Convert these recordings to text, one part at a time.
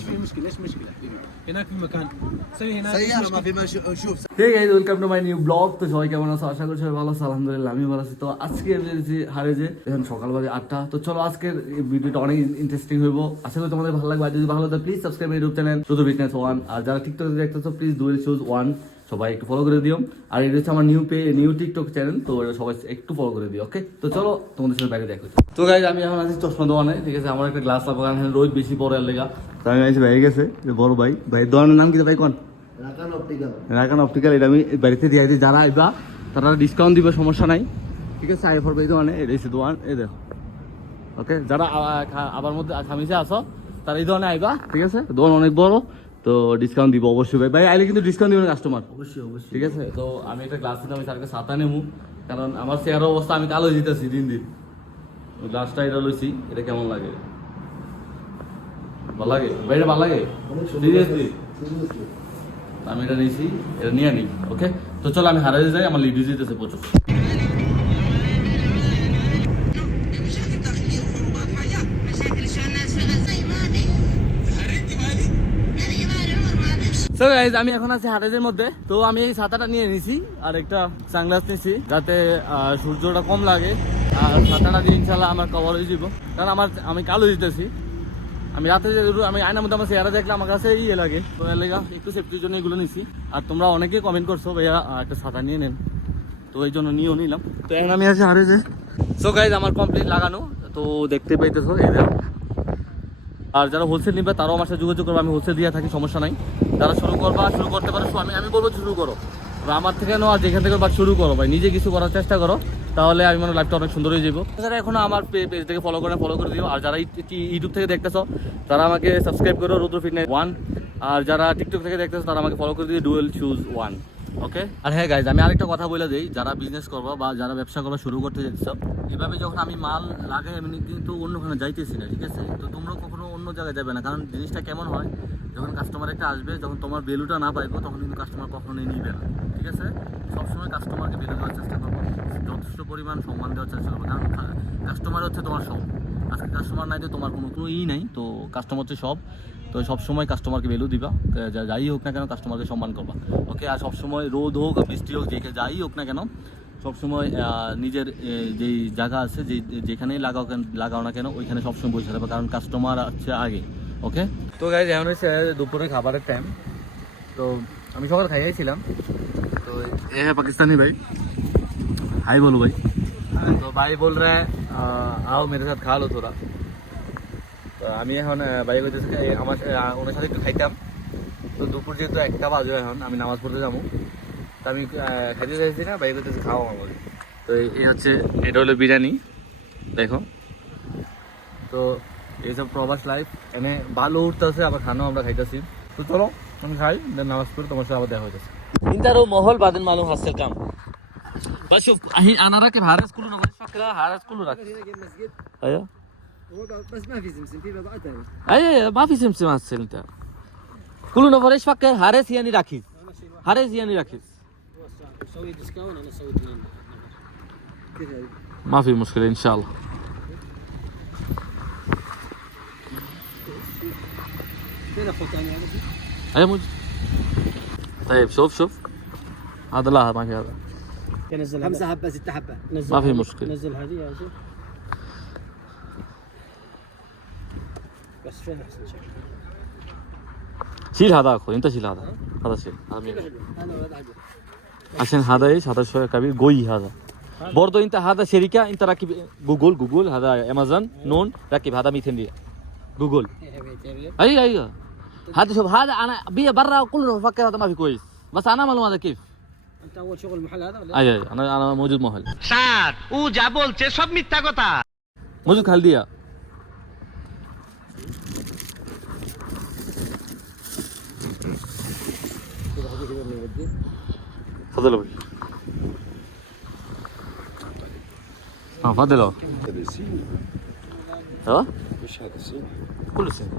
في مشكله، ايش مشكله؟ هناك في مكان سوي هناك سيارة ما في شوف hey guys, welcome to my new blog. তো সবাই কেমন আছো? আশা করি সবাই ভালো আছো। আলহামদুলিল্লাহ আমি ভালো আছি। তো আজকে আমি এসেছি হারেজে, এখন সকাল বাজে 8টা। তো চলো আজকের ভিডিওটা অনেক ইন্টারেস্টিং হইব, আশা করি তোমাদের ভালো লাগবে। আর যদি ভালো লাগে প্লিজ সাবস্ক্রাইব ইউটিউব চ্যানেল শুধু ফিটনেস ওয়ান। আর যারা টিকটক দেখতেছো প্লিজ ডুয়েল শুজ ওয়ান সবাই একটু ফলো করে দিও। আর এটা হচ্ছে আমার নিউ টিকটক চ্যানেল, তো এটা সবাই একটু ফলো করে দিও। ওকে, তো চলো তোমাদের সাথে বাইরে দেখো। তো গাইস আমি এখন আছি চশমা দোকানে, ঠিক আছে? আমার একটা গ্লাস লাগবে, কারণ রোদ বেশি পড়ে আর লেগা। তো আমি আইসি ভাই গেছে, বড় ভাই দোকানের নাম কি ভাই? কোন রাকান অপটিক্যাল। এটা আমি বাড়িতে দিয়ে দিই, যারা আইবা তারা ডিসকাউন্ট দিবে, সমস্যা নাই, ঠিক আছে? আই ফরবে এই দোকানে, এটা হচ্ছে দোকান, এই দেখো। ওকে, যারা আবার মধ্যে খামিছে আসো তারা এই দোকানে আইবা, ঠিক আছে? দোকান অনেক বড়, তো ডিসকাউন্ট দিব অবশ্যই ভাই। ভাই আইলে কিন্তু ডিসকাউন্ট দিবেন কাস্টমার, অবশ্যই অবশ্যই। ঠিক আছে? তো আমি একটা গ্লাস দিতাম, আমি স্যারকে ছাতা নেবো, কারণ আমার চেয়ারের অবস্থা আমি কালো জিতেছি দিন দিন। গ্লাসটা এটা লইছি, এটা কেমন লাগে? ভালো লাগে ভাই? এটা ভালো লাগে সিরিয়াসলি? আমি এটা নিয়েছি, এটা নিয়ে নিই। ওকে, তো চলো আমি হারাতে যাই, আমার লিডিজ দিতেছে প্রচুর। So guys, আমি এখন আছি হারেজের মধ্যে। তো আমি এই ছাতাটা নিয়ে নিছি আর একটা সানগ্লাস নিছি, যাতে সূর্যটা কম লাগে। আর ছাতাটা দিয়ে ইনশাল্লাহ আমার কভার হয়ে যাব, কারণ আমি কালো দিতেছি। আমি রাতে আমি আয়নার মধ্যে আমার চেহারা দেখলে আমার কাছে ইয়ে লাগে, তো এর লেগা একটু সেফটির জন্য এগুলো নিছি। আর তোমরা অনেকে কমেন্ট করছো ভাইয়া একটা ছাতা নিয়ে নেন, তো এই জন্য নিয়েও নিলাম। তো এখন আমি আছি হারেজে। সো গাইজ আমার কমপ্লিট লাগানো, তো দেখতে পাইতেছো এই দেখো। আর যারা হোলসেল নিবে তারাও আমার সাথে যোগাযোগ করবো, আমি হোলসেল দিয়ে থাকি, সমস্যা নাই। যারা শুরু করতে পারো, আমি বলবো শুরু করো আমার থেকে নো, আর যেখান থেকে শুরু করো ভাই, নিজে কিছু করার চেষ্টা করো, তাহলে আমি মনে লাইফটা অনেক সুন্দর হয়ে যাবো। যারা এখনো আমার পেজ থেকে ফলো করে দিও। আর যারা ইউটিউব থেকে দেখতেছো তারা আমাকে সাবস্ক্রাইব করো, রুদ্র ফিটনেস ওয়ান। আর যারা টিকটক থেকে দেখতেছো তারা আমাকে ফলো করে দিও, ডুয়েল শুজ ওয়ান। ওকে, আর হ্যাঁ গাইজ, আমি আরেকটা কথা বলে দিই, যারা বিজনেস করবো বা যারা ব্যবসা করবো শুরু করতে যাচ্ছ, এভাবে যখন আমি মাল লাগাই আমি কিন্তু অন্যখানে যাইতেছি না, ঠিক আছে? তো তোমরা কখনো অন্য জায়গায় যাবে না, কারণ জিনিসটা কেমন হয়, যখন কাস্টমার একটা আসবে, যখন তোমার ভ্যালুটা না পাইবো তখন কিন্তু কাস্টমার কখনোই নিবে না, ঠিক আছে? সবসময় কাস্টমারকে ভ্যালু দেওয়ার চেষ্টা করবো, যথেষ্ট পরিমাণ সম্মান দেওয়ার চেষ্টা করবো, কারণ কাস্টমার হচ্ছে তোমার সব। আজকে কাস্টমার নাই তো তোমার কোনো নাই, তো কাস্টমার হচ্ছে সব। তো সবসময় কাস্টমারকে ভ্যালু দিবা, যাই হোক না কেন কাস্টমারকে সম্মান করবা। ওকে, আর সবসময় রোদ হোক বৃষ্টি হোক যাই হোক না কেন, সবসময় নিজের যেই জায়গা আছে যেখানেই লাগাও না কেন ওইখানে সবসময় বসে থাকবে, কারণ কাস্টমার হচ্ছে আগে। ওকে, তো গাইজ এখন হচ্ছে দুপুরে খাবারের টাইম। তো আমি সকাল খাইয়েছিলাম। তো এ হ্যাঁ পাকিস্তানি ভাই, হাই বলো ভাই। তো ভাই বল রে आओ मेरे साथ खा लो थोड़ा। তো আমি এখন বাইরে করতেছি, আমার ওনার সাথে একটু খাইতাম। তো দুপুর যেহেতু 1টা বাজে, এখন আমি নামাজ পড়তে যাবো, তো আমি খাইতে চাইছি না, বাইরে করতেছি খাওয়া আমার বলে। তো এই হচ্ছে, এটা হলো বিরিয়ানি দেখো। তো এইসব প্রবাস লাইফ, এনে ভালো উঠতেছে, আবার খানাও আমরা খাইতেছি। তো চলো আমি খাই, দেন নামাজ পড়ে তোমার সাথে আবার দেখা হইতেছে। ইন্টারো মহল বাদেন মালুম হাসেল কাম। بس شوف الحين انا راكب هارس كله نبغى فكره هارس كله راكب. ايوه بس ما في سمسم في بضعتها. ايوه ما في سمسم هسه انت كله نبغى ايش فكر هارس يعني راكب هارس يعني راكب. سوي ديسكاونت، انا اسوي 2 ما في مشكله ان شاء الله. فين اخو ثاني هذا؟ ايوه موجود. طيب شوف هذا لا ما في هذا. نزل 5 حبة 6 حبة. ما في مشكله. نزل هذه يا شيخ. بس فين احسن شكل؟ شيل هذا اخو، انت شيل هذا شيل هذا مين انا ولد عجل عشان هذا ايش هذا شويه كبير قوي هذا برضه. انت هذا شركه انت راكب جوجل هذا امازون نون راكب هذا 200 ريال جوجل. ايوه هذا شوف هذا انا بيه برا كله بفكر هذا ما في كويس، بس انا معلوم هذا كيف. انت اول شغل المحل هذا ولا؟ ايوه انا موجود محل স্যার ও যা বলছে সব মিথ্যা কথা। موجود خال दिया تفضل ابوي. تفضل ها مش هذا سين. كله سين،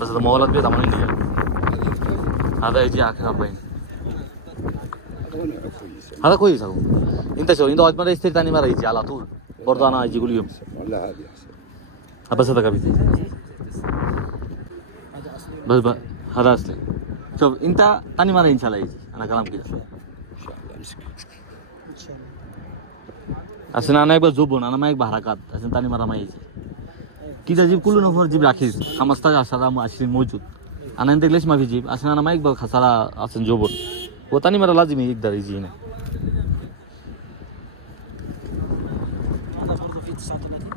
بس هذا مولد بيت 80 ريال. هذا يجي اخر 40. هذا كويس اهو. انت شو انت اجمل استير ثاني مره يجي على طول برضه انا يجي كل يوم. ولا هذه احسن. بس هذا كبير. بس هذا اصلي. شوف انت تاني مره ان شاء الله يجي انا كلام كده. ان شاء الله امسك. عشان انا একবার জুবন انا ما একবার حركات عشان تاني مره ما يجي كده جيب كل نفر جيب راكيز 15 10 20 موجود انا انت ليش ما في جيب عشان انا ما يقبل خساره عشان جوبن وتاني مره لازم يقدر يجي هنا. هذا برضه في 39.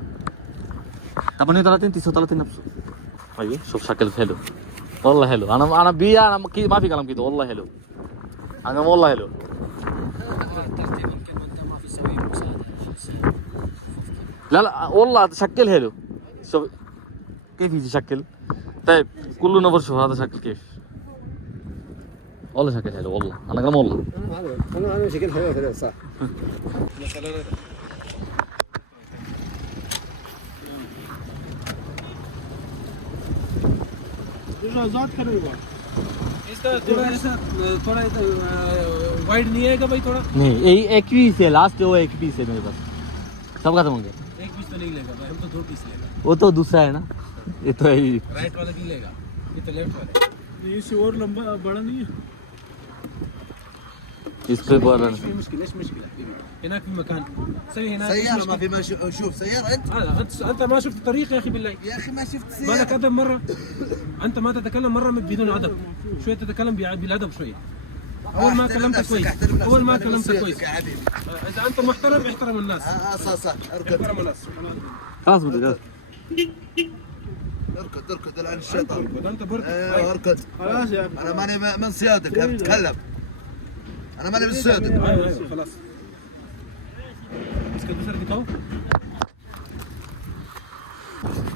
طب 38 39 نفسه. ايوه شوف شكل حلو والله حلو. انا بيا انا ما في كلام كده والله حلو. انا والله حلو. الترتيب يمكن وانت ما في سوي مساعده. لا لا والله شكل حلو. شوف كيف يجي شكل. طيب كل نفر شوف هذا شكل كيف والله شكل حلو والله انا كلام والله. انا شكل حلو كذا صح. مثلا इसका थोड़ा ऐसा थोड़ा वाइड नहीं आएगा भाई थोड़ा नहीं यही एक पीस है लास्ट वो एक पीस है मेरे पास सब खत्म हो गया. एक पीस तो नहीं लेगा भाई हम तो 2 पीस लेगा वो तो दूसरा है ना ये तो है ही. राइट वाला नहीं लेगा ये तो लेफ्ट वाला इससे और लंबा बड़ा नहीं है. इस पे बोल रहा ايش في مشكله ايش مشكله هناك في مكان سوي هناك سيارة ما في ماشي شوف سيارة انت انت ما شفت الطريق يا اخي بالله يا اخي ما شفت ما لك سيارة. ادب مره انت ما تتكلم مره بدون ادب شويه تتكلم بالادب شويه اول ما كلمتك كويس اول ما كلمتك كويس يا حبيبي. اذا انت محترم احترم الناس صح صح اركض احترم الناس خلاص بدي اركض اركض الان الشيطان. انت برد ايوه اركض. خلاص يا انا ماني من سيادك انا بتكلم. انا ماني من سيادك. ايوه خلاص इसका दूसरा दिखाओ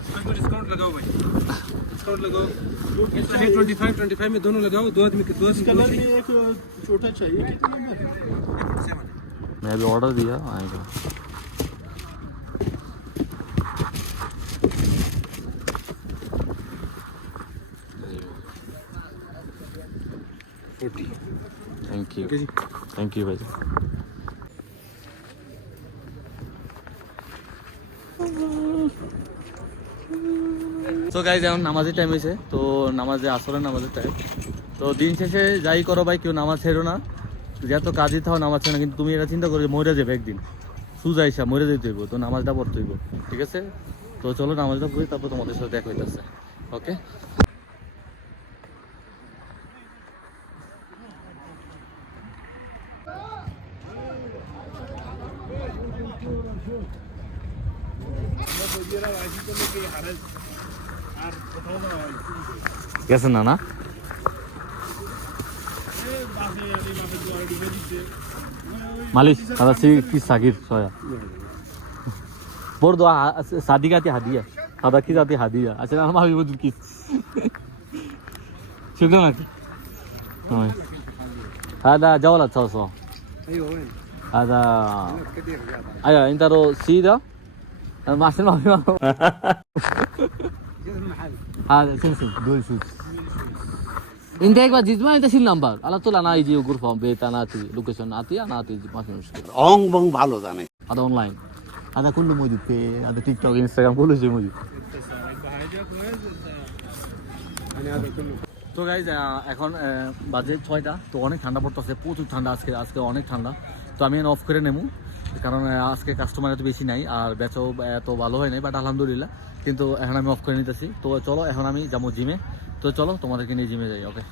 इसमें डिस्काउंट लगाओ भाई डिस्काउंट लगाओ इसका है 25 में दोनों लगाओ दो आदमी के दो कलर में एक छोटा चाहिए कितने में. मैं अभी ऑर्डर दिया आएगा. थैंक यू भाई. তো গাইজ এখন নামাজের টাইম হয়েছে তো নামাজে আসরের নামাজের টাইম তো দিন শেষে যাই করো ভাই কেউ নামাজ ছেড়ো না যত কাজই থাও নামাজ ছেড়ো না কিন্তু তুমি এটা চিন্তা করো মরে যাবে একদিন সুজা হিসাব মরে যেতে হইব তো নামাজটা পড়তে হইব ঠিক আছে তো চলো নামাজটা পড়ি তারপর তোমাদের সাথে দেখা হইতেছে ওকে. গেছেন না না मालिश هذا في صغير شويه برضو صديقاتي هديه هذا كذا هديه عشان انا ما بيقول كيس شكرا لك. هذا جولة صوصو ايوه وين؟ هذا كثير ايوه انت رو سيدا ما عشان ما هذا سنسن دول شوز انت एक बार जिसमें انت شيل نمبر على طول انا يجي غرفه بيت انا اتي لوكيشن اتي انا اتي ما في مشكله. অং বং ভালো জানে. هذا اونلاين هذا كله موجود في هذا تيك توك انستغرام كله شيء موجود. তো গাইজ এখন বাজে 6টা তো অনেক ঠান্ডা পড়তেছে প্রচুর ঠান্ডা আজকে অনেক ঠান্ডা তো আমি অফ করে নেবো কারণ আজকে কাস্টমার এত বেশি নাই আর বেচাও এত ভালো হয় নাই বাট আলহামদুলিল্লাহ কিন্তু এখন আমি অফ করে নিতেছি তো চলো এখন আমি যাবো জিমে তো চলো তোমাদেরকে নিয়ে জিমে যাই ওকে.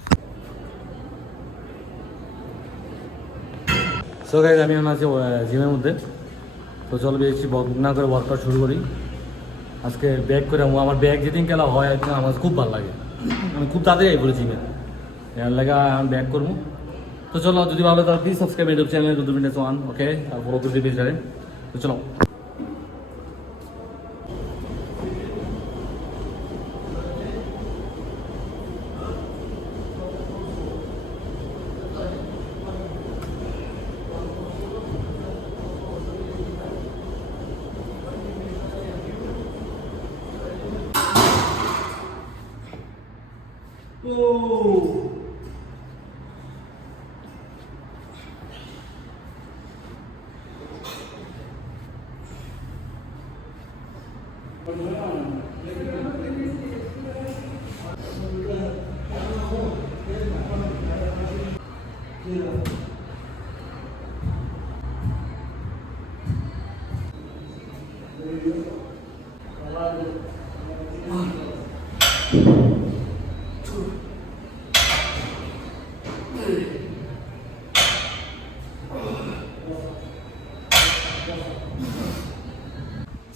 সো গাইজ আমি এখন আছি জিমের মধ্যে তো চলো বেশি না করে ওয়ার্কআউট শুরু করি আজকে ব্যাগ করে আমার ব্যাগ যেদিন খেলা হয় আমার খুব ভালো লাগে আমি খুব তাড়াতাড়ি আই পড়েছি এর লাগে আমি ব্যাক করবো তো চলো যদি ভালো তাহলে প্লিজ সাবস্ক্রাইব ইউটিউব চ্যানেল দুটো মিনিট ওয়ান ওকে আর ফলো করে দিবি জানেন তো চলো.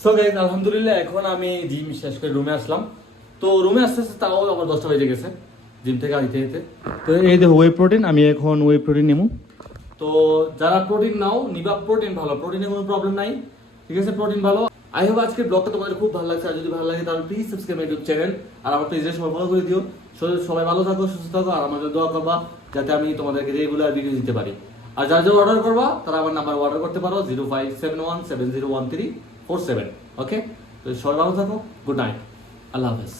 সো গাইস আলহামদুলিল্লাহ এখন আমি জিম শেষ করে রুমে আসলাম। তো রুমে আসতে আসতে তাও আবার 10টা বেজে গেছে জিম থেকে আইতে আইতে। তো এই দেখো ওয়ে প্রোটিন, আমি এখন ওয়ে প্রোটিন নেবো। তো যারা প্রোটিন নাও নিবা, প্রোটিন ভালো, প্রোটিনে কোনো প্রবলেম নাই, ঠিক আছে, প্রোটিন ভালো। আই হোপ আজকের ব্লগটা তোমাদের খুব ভালো লাগছে। আর যদি ভালো লাগে তাহলে please subscribe my YouTube channel, আর আমার পেজে সবাই ফলো করে দিও। সবাই ভালো থাকো, সুস্থ থাকো, আর আমার জন্য দোয়া করবা যাতে আমি তোমাদেরকে রেগুলার ভিডিও দিতে পারি। আর যারা যারা অর্ডার করবা তারা আমার নাম্বার অর্ডার করতে পারো 0571701347। ওকে, তো সবাই ভালো থাকো, গুড নাইট, আল্লাহ হাফেজ।